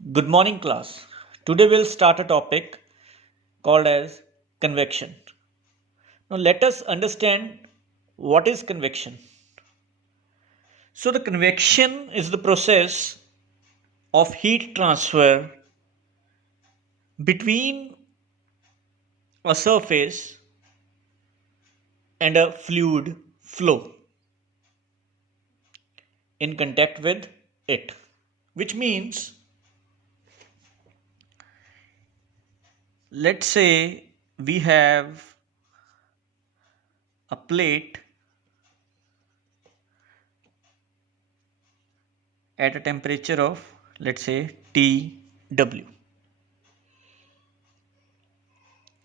Good morning, class. Today we'll start a topic called as convection. Now let us understand what is convection. So the convection is the process of heat transfer between a surface and a fluid flow in contact with it, which means let's say we have a plate at a temperature of, let's say, TW,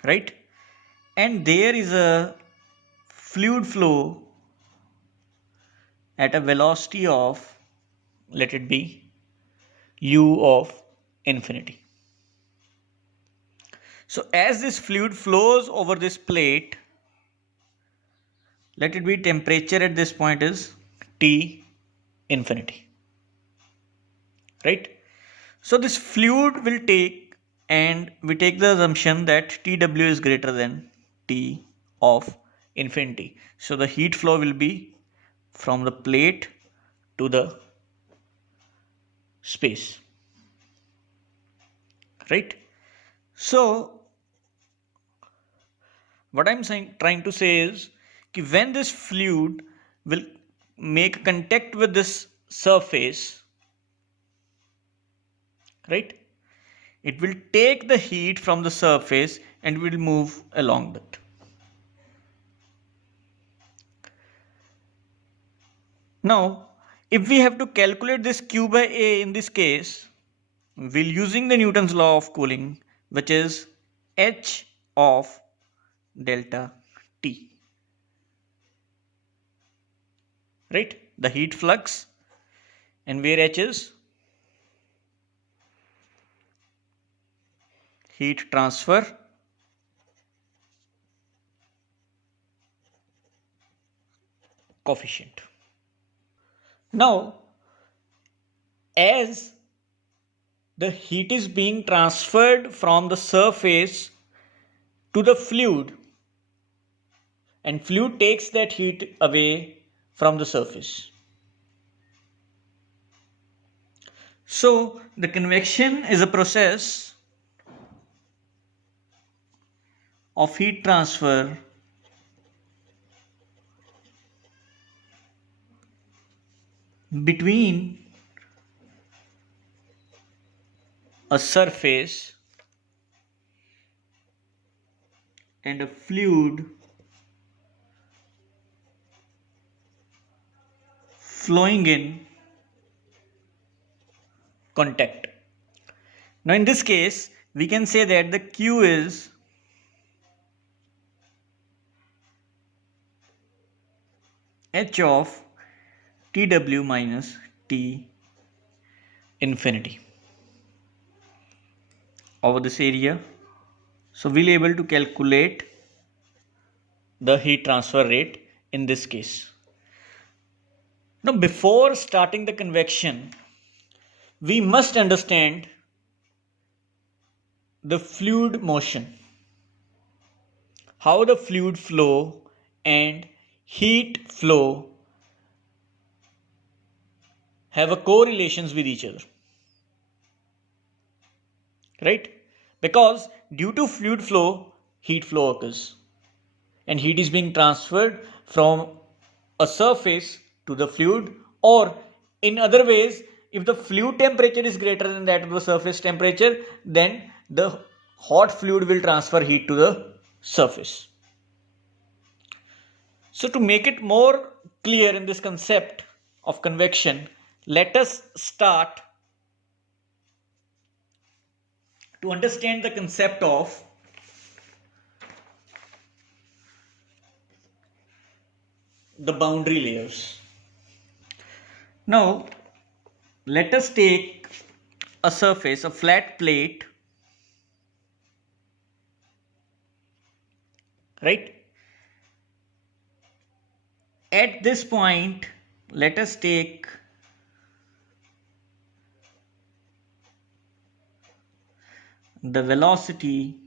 right? And there is a fluid flow at a velocity of, let it be, u of infinity. So as this fluid flows over this plate, let it be temperature at this point is T infinity, right? So this fluid will take, and we take the assumption that TW is greater than T of infinity. So the heat flow will be from the plate to the space, right? So what I'm trying to say is that when this fluid will make contact with this surface, right, it will take the heat from the surface and will move along it. Now, if we have to calculate this Q by A in this case, we'll using the Newton's law of cooling, which is H of delta T, right? The heat flux, and where H is heat transfer coefficient. Now, as the heat is being transferred from the surface to the fluid, and fluid takes that heat away from the surface. So the convection is a process of heat transfer between a surface and a fluid flowing in contact. Now in this case, we can say that the Q is H of TW minus T infinity over this area. So we'll be able to calculate the heat transfer rate in this case. Now before starting the convection, we must understand the fluid motion, how the fluid flow and heat flow have a correlations with each other, right? Because due to fluid flow, heat flow occurs, and heat is being transferred from a surface to the fluid, or in other ways, if the fluid temperature is greater than that of the surface temperature, then the hot fluid will transfer heat to the surface. So to make it more clear in this concept of convection, let us start to understand the concept of the boundary layers. Now, let us take a surface, a flat plate, right? At this point, let us take the velocity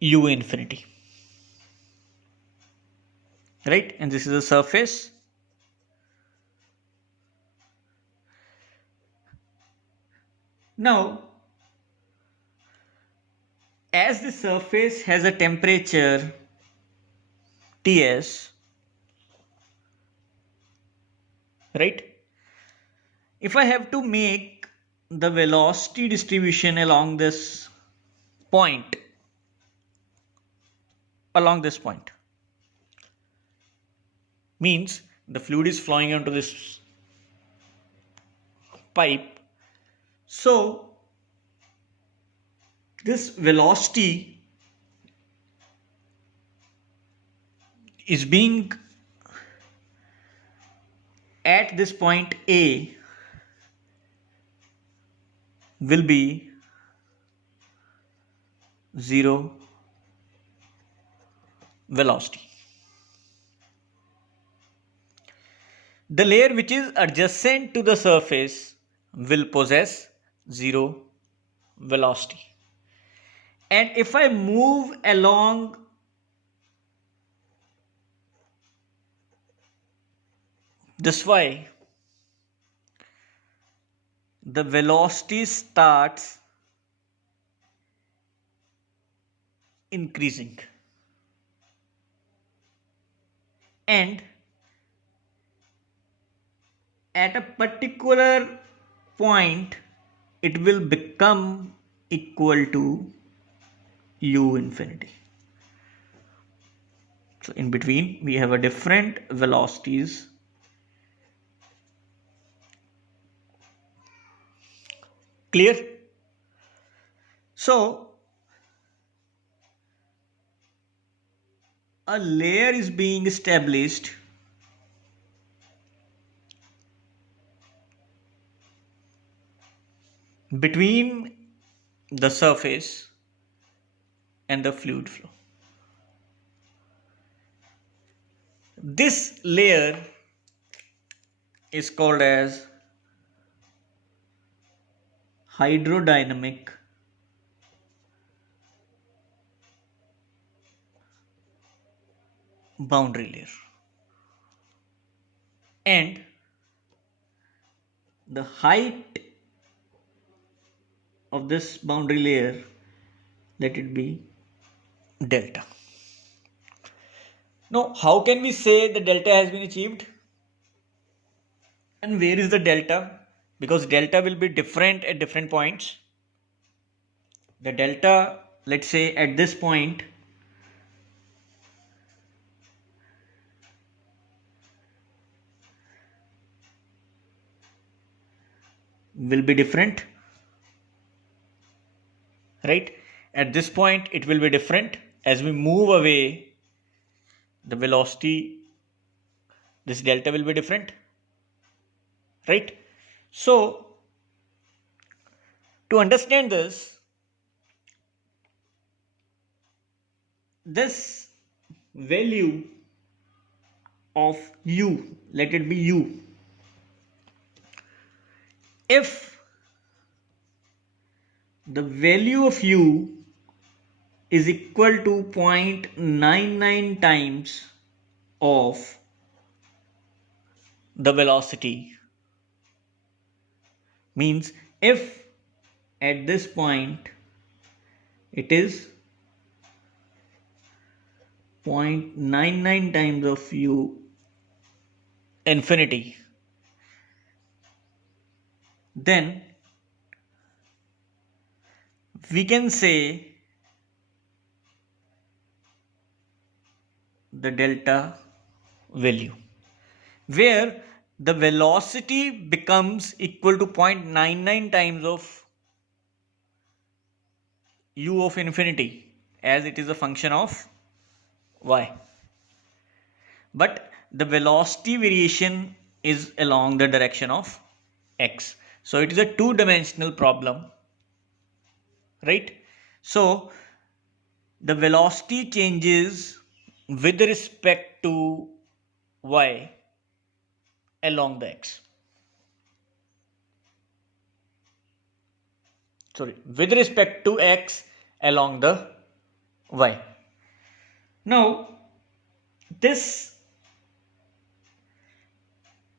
u infinity, right? And this is a surface. Now, as the surface has a temperature Ts, right? If I have to make the velocity distribution point, along this point, means the fluid is flowing onto this pipe. So this velocity is being at this point A will be 0 velocity. The layer which is adjacent to the surface will possess 0 velocity. And if I move along this way, the velocity starts increasing, and at a particular point it will become equal to u infinity. So in between we have a different velocities. Clear? So a layer is being established between the surface and the fluid flow. This layer is called as hydrodynamic boundary layer, and the height of this boundary layer, let it be delta. Now, how can we say the delta has been achieved? And where is the delta? Because delta will be different at different points. The delta, let's say at this point, will be different, right? At this point it will be different. As we move away, the velocity, this delta will be different, right? So to understand this value of u, let it be u, if the value of u is equal to 0.99 times of the velocity, means if at this point it is 0.99 times of u infinity, then we can say the delta value, where the velocity becomes equal to 0.99 times of u of infinity, as it is a function of y. But the velocity variation is along the direction of x. So it is a two-dimensional problem, right? So the velocity changes with respect to y along the x. with respect to x along the y. Now this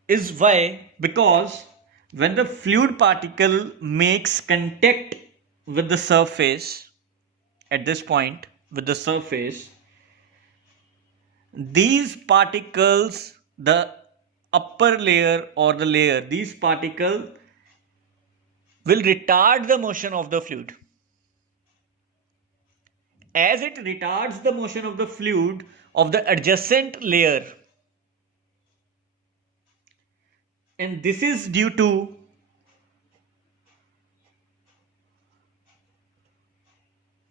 is why, because when the fluid particle makes contact with the surface at this point with the surface, these particles, the upper layer or the layer, these particles will retard the motion of the fluid. As it retards the motion of the fluid of the adjacent layer, and this is due to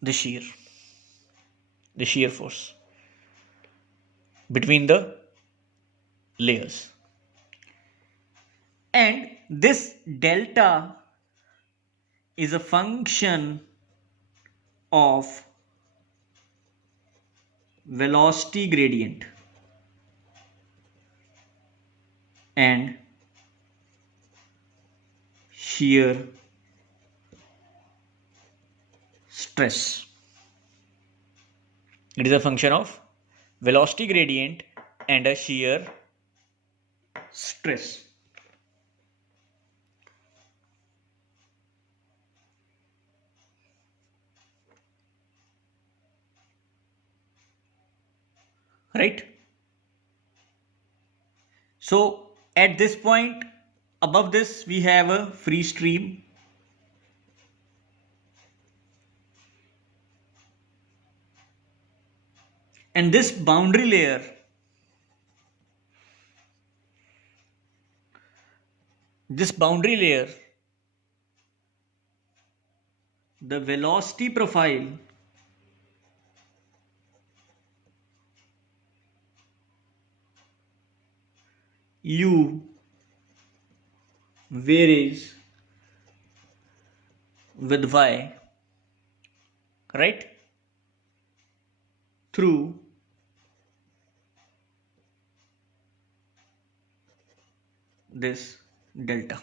the shear force between the layers. And this delta is a function of velocity gradient and shear stress. It is a function of velocity gradient and a shear stress. Right? So at this point, above this we have a free stream, and this boundary layer, the velocity profile u varies with y, right, through this delta.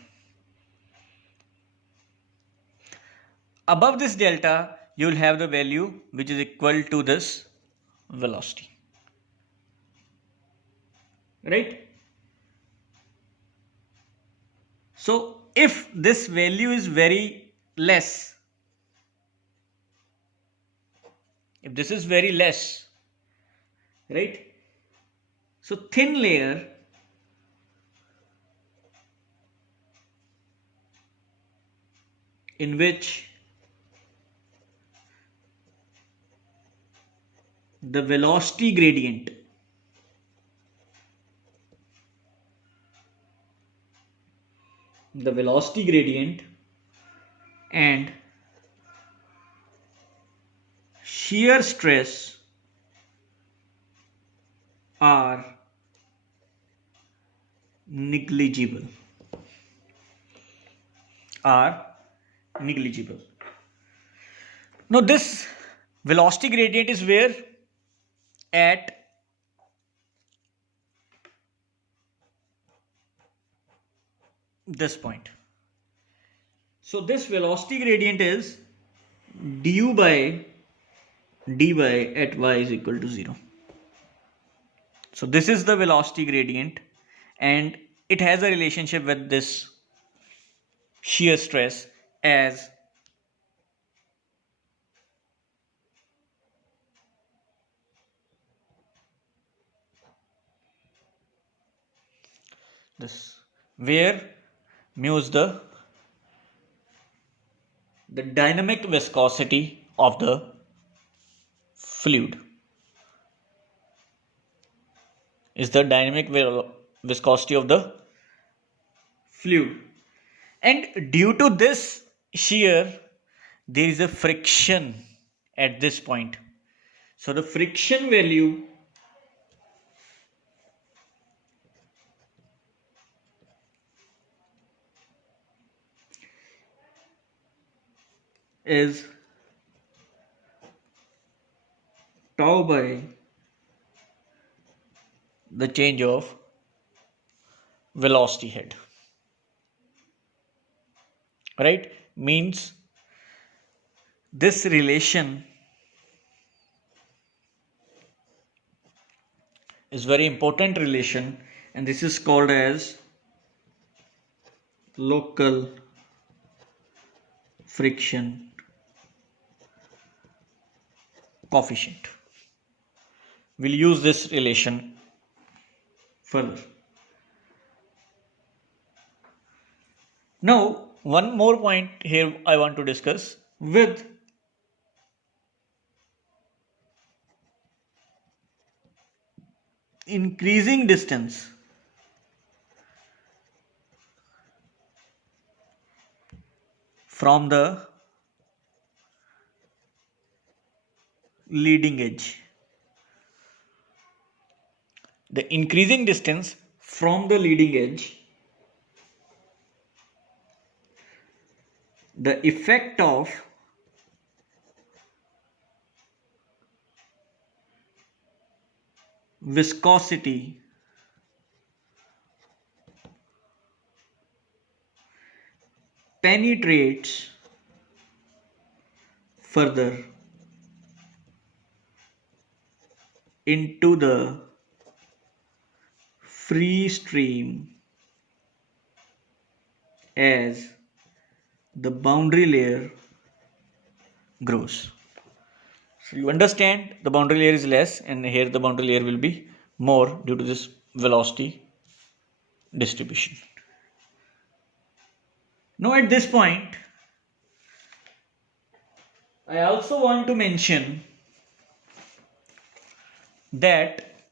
Above this delta, you will have the value which is equal to this velocity, right? So if this value is very less, if this is very less, right? So thin layer in which the velocity gradient and shear stress are negligible. Now this velocity gradient is where? At this point. So this velocity gradient is du by dy at y is equal to 0. So this is the velocity gradient, and it has a relationship with this shear stress as this, where mu is the dynamic viscosity of the fluid, is the dynamic viscosity of the fluid. And due to this shear, there is a friction at this point. So the friction value is tau by the change of velocity head, right? Means This relation is very important relation, and this is called as local friction coefficient. We'll use this relation further. Now, one more point here I want to discuss. With increasing distance from the leading edge, the increasing distance from the leading edge, the effect of viscosity penetrates further into the free stream as the boundary layer grows. So you understand the boundary layer is less, and here the boundary layer will be more due to this velocity distribution. Now at this point, I also want to mention that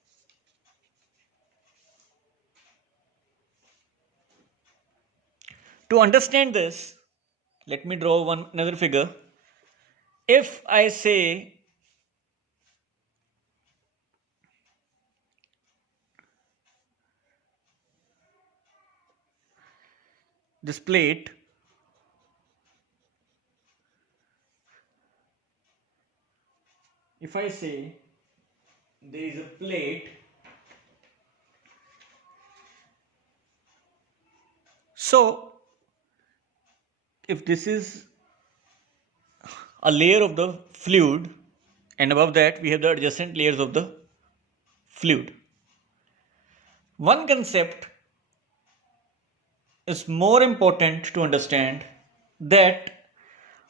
to understand this, let me draw one another figure. If I say this plate if I say there is a plate, so if this is a layer of the fluid, and above that we have the adjacent layers of the fluid, one concept is more important to understand, that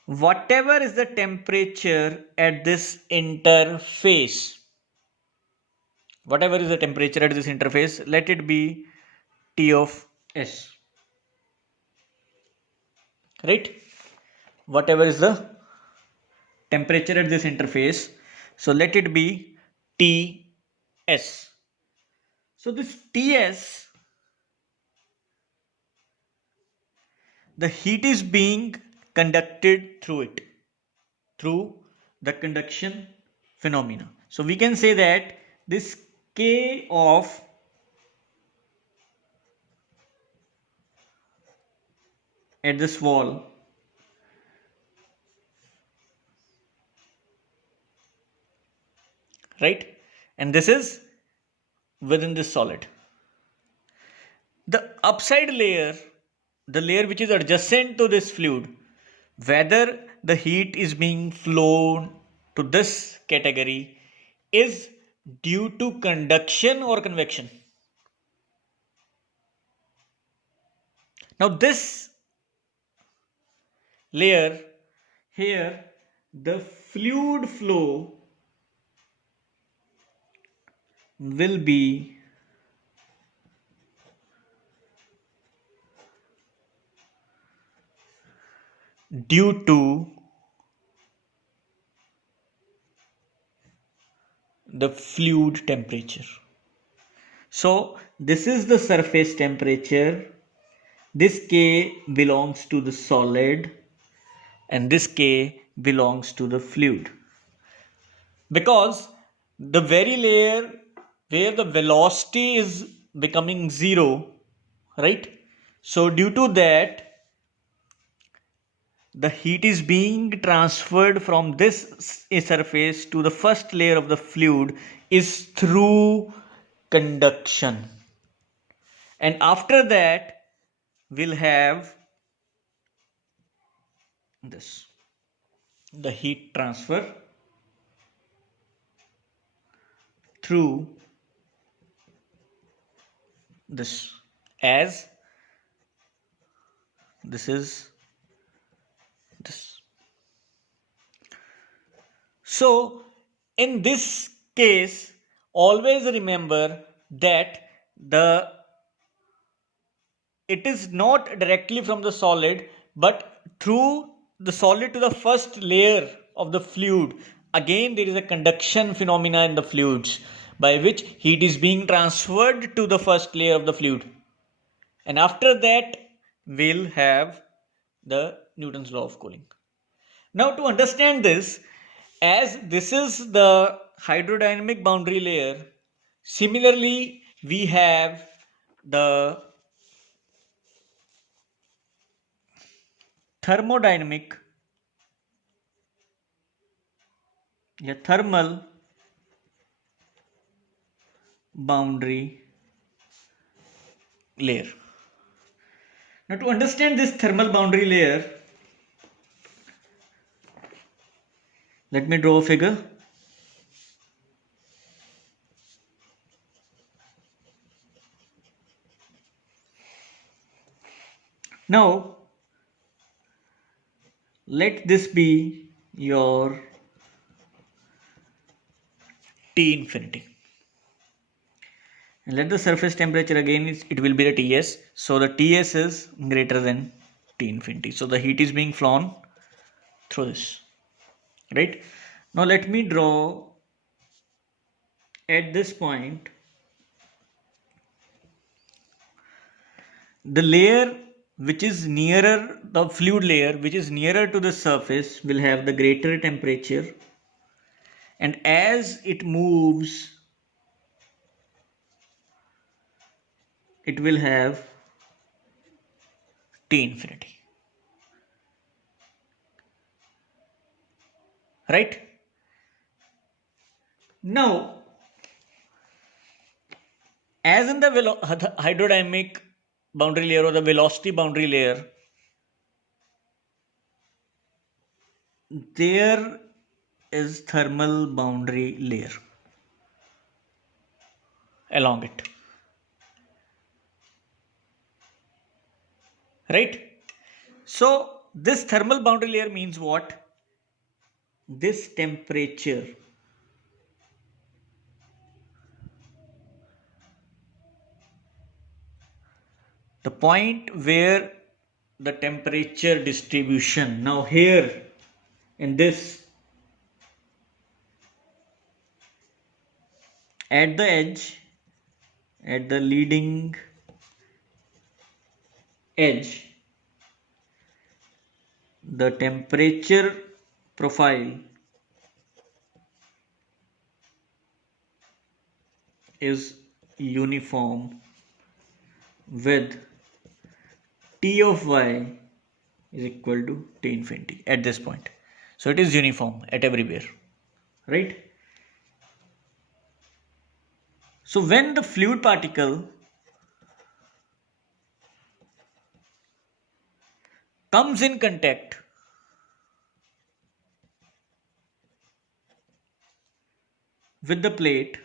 whatever is the temperature at this interface, whatever is the temperature at this interface, let it be T of S, right? Whatever is the temperature at this interface, so let it be Ts. So this Ts, the heat is being conducted through it, through the conduction phenomena. So we can say that this K of at this wall, right, and this is within this solid. The upside layer, the layer which is adjacent to this fluid, whether the heat is being flown to this category is due to conduction or convection. Now this layer here, the fluid flow will be due to the fluid temperature. So this is the surface temperature, this K belongs to the solid, and this K belongs to the fluid, because the very layer where the velocity is becoming zero, right? So due to that, the heat is being transferred from this surface to the first layer of the fluid is through conduction, and after that we'll have this, the heat transfer through this, as this is this. So in this case, always remember that the it is not directly from the solid but through the solid to the first layer of the fluid. Again, there is a conduction phenomena in the fluids by which heat is being transferred to the first layer of the fluid, and after that we'll have the Newton's law of cooling. Now, to understand this, as this is the hydrodynamic boundary layer, similarly we have the thermodynamic, thermal boundary layer. Now, to understand this thermal boundary layer, let me draw a figure. Now, let this be your T infinity. And let the surface temperature again it will be the Ts. So the Ts is greater than T infinity. So the heat is being flown through this. Right? Now let me draw at this point the layer which is nearer, the fluid layer which is nearer to the surface will have the greater temperature, and as it moves it will have T infinity. Right? Now, as in the hydrodynamic boundary layer or the velocity boundary layer, there is thermal boundary layer along it. Right? So this thermal boundary layer means what? This temperature the point where the temperature distribution, now here in this, at the edge, at the leading edge, the temperature profile is uniform with T of y is equal to T infinity at this point. So it is uniform at everywhere, right? So when the fluid particle comes in contact with the plate,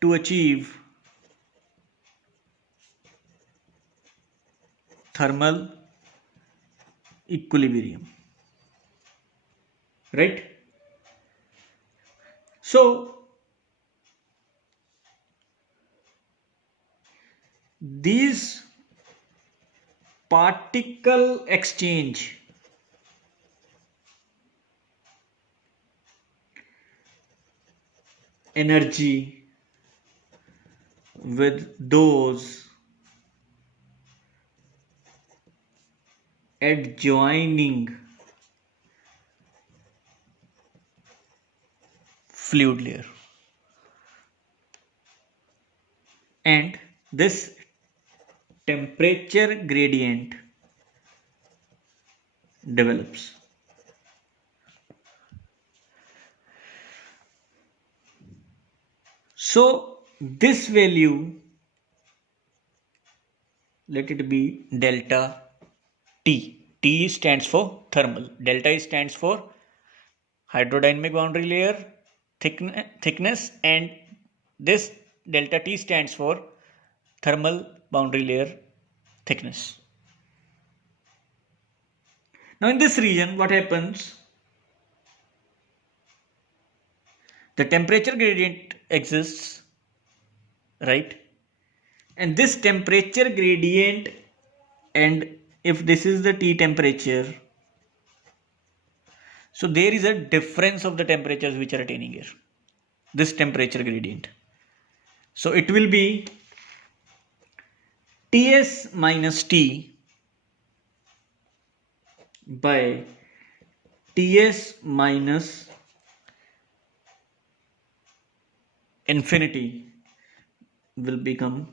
to achieve thermal equilibrium, right? So these particle exchange energy with those adjoining fluid layer, and this temperature gradient develops. So this value, let it be delta T. T stands for thermal. Delta stands for hydrodynamic boundary layer thickness, and this delta T stands for thermal boundary layer thickness. Now in this region, what happens? The temperature gradient exists, right? And this temperature gradient, and if this is the T temperature, so there is a difference of the temperatures which are attaining here. This temperature gradient. So it will be Ts minus T by Ts minus infinity will become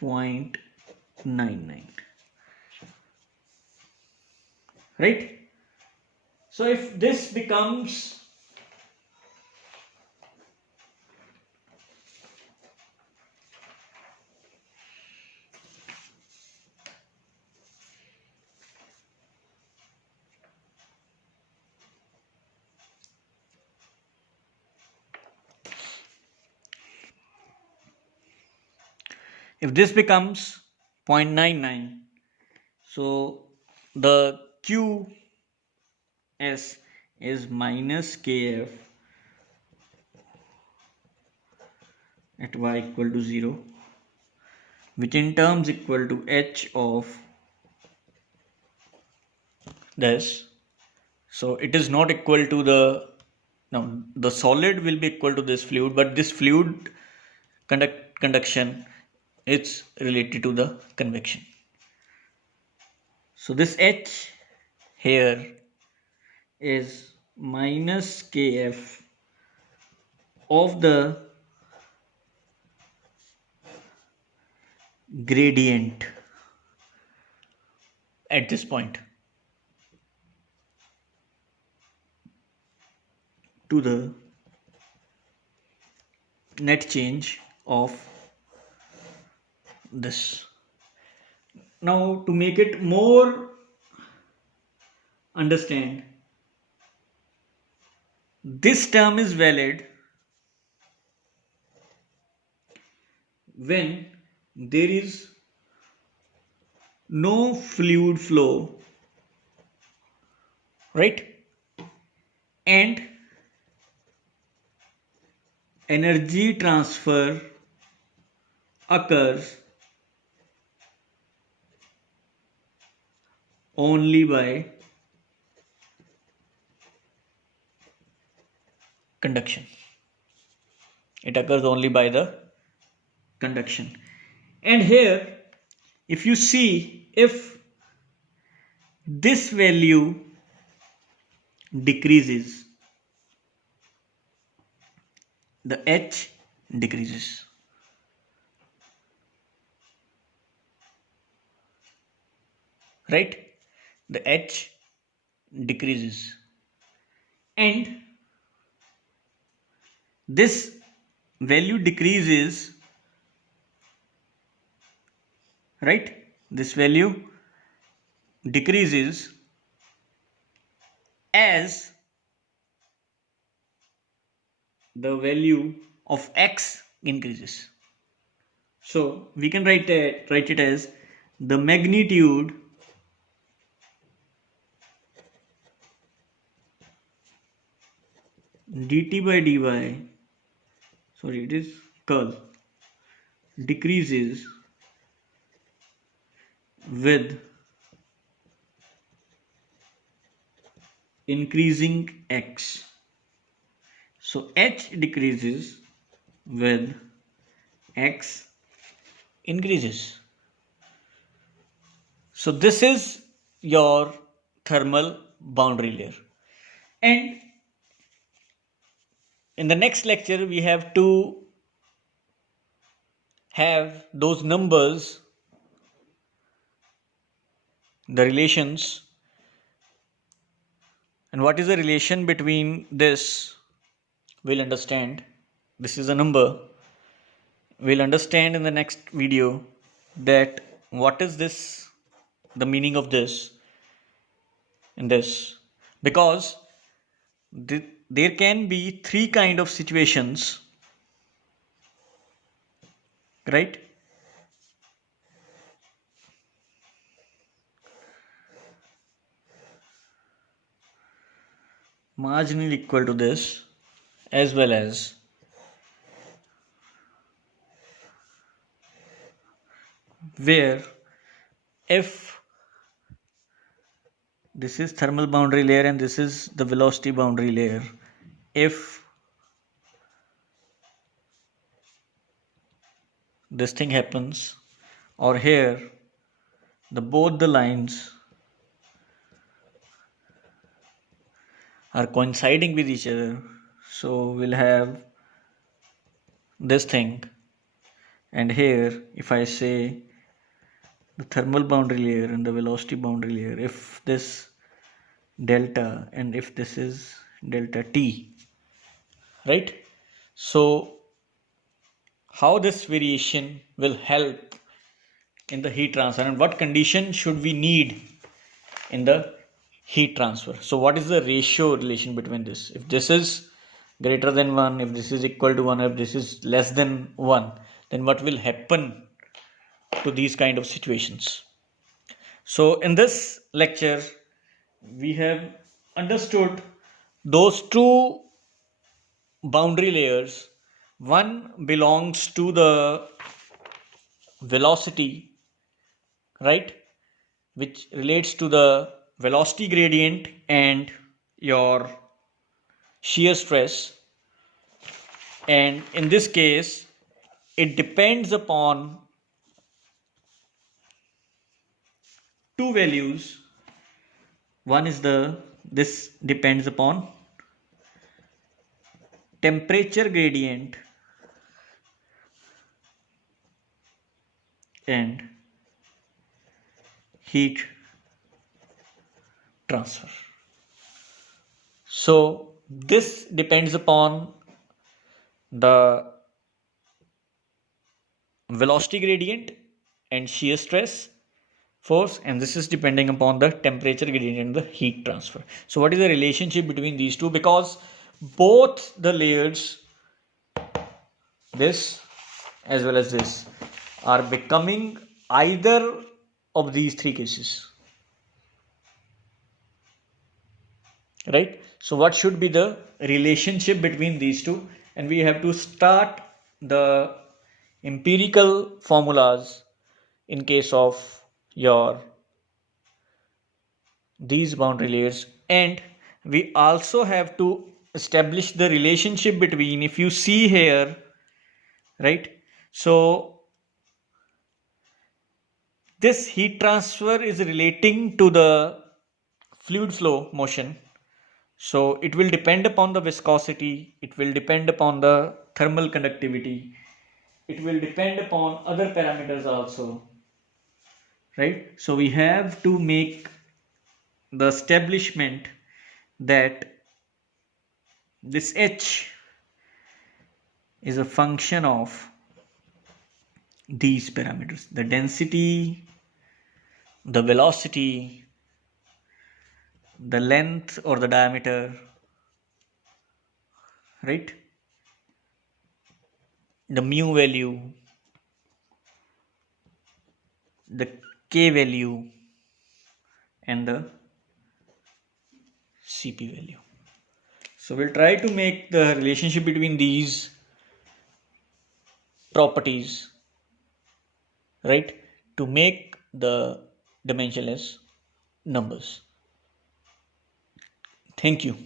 0.99, right? So if this becomes if this becomes 0.99, so the Qs is minus Kf at y equal to 0, which in terms equal to H of this. So it is not equal to the solid will be equal to this fluid, but this fluid conduction is related to the convection. So this H here is minus Kf of the gradient at this point to the net change of this. Now to make it more understand, this term is valid when there is no fluid flow, right? And energy transfer occurs only by conduction. It occurs only by the conduction. And here, if you see, if this value decreases, the H decreases. Right? The H decreases. And this value decreases, right? This value decreases as the value of X increases. So we can write it as the magnitude dt by dy, sorry, it is curl, decreases with increasing X. So H decreases with X increases. So this is your thermal boundary layer. And in the next lecture, we have to have those numbers, the relations, and what is the relation between this, we'll understand. This is a number. We'll understand in the next video that what is this, the meaning of this, in this, because there can be three kind of situations, right? Marginally equal to this, as well as where if this is thermal boundary layer and this is the velocity boundary layer, if this thing happens, or here the both the lines are coinciding with each other, so we'll have this thing. And here if I say the thermal boundary layer and the velocity boundary layer, if this delta and if this is delta t, right? So how this variation will help in the heat transfer, and what condition should we need in the heat transfer? So what is the ratio relation between this? If this is greater than 1, if this is equal to 1, if this is less than 1, then what will happen to these kind of situations? So in this lecture we have understood those two boundary layers. One belongs to the velocity, right, which relates to the velocity gradient and your shear stress, and in this case it depends upon two values. One is this depends upon temperature gradient and heat transfer. So this depends upon the velocity gradient and shear stress force, and this is depending upon the temperature gradient and the heat transfer. So what is the relationship between these two? Because both the layers, this as well as this, are becoming either of these three cases, right? So what should be the relationship between these two? And we have to start the empirical formulas in case of your these boundary layers, and we also have to establish the relationship between, if you see here, right? So this heat transfer is relating to the fluid flow motion, so it will depend upon the viscosity, it will depend upon the thermal conductivity, it will depend upon other parameters also, right? So we have to make the establishment that this h is a function of these parameters: the density, the velocity, the length or the diameter, right? The mu value, the k value, and the cp value. So we'll try to make the relationship between these properties, right, to make the dimensionless numbers. Thank you.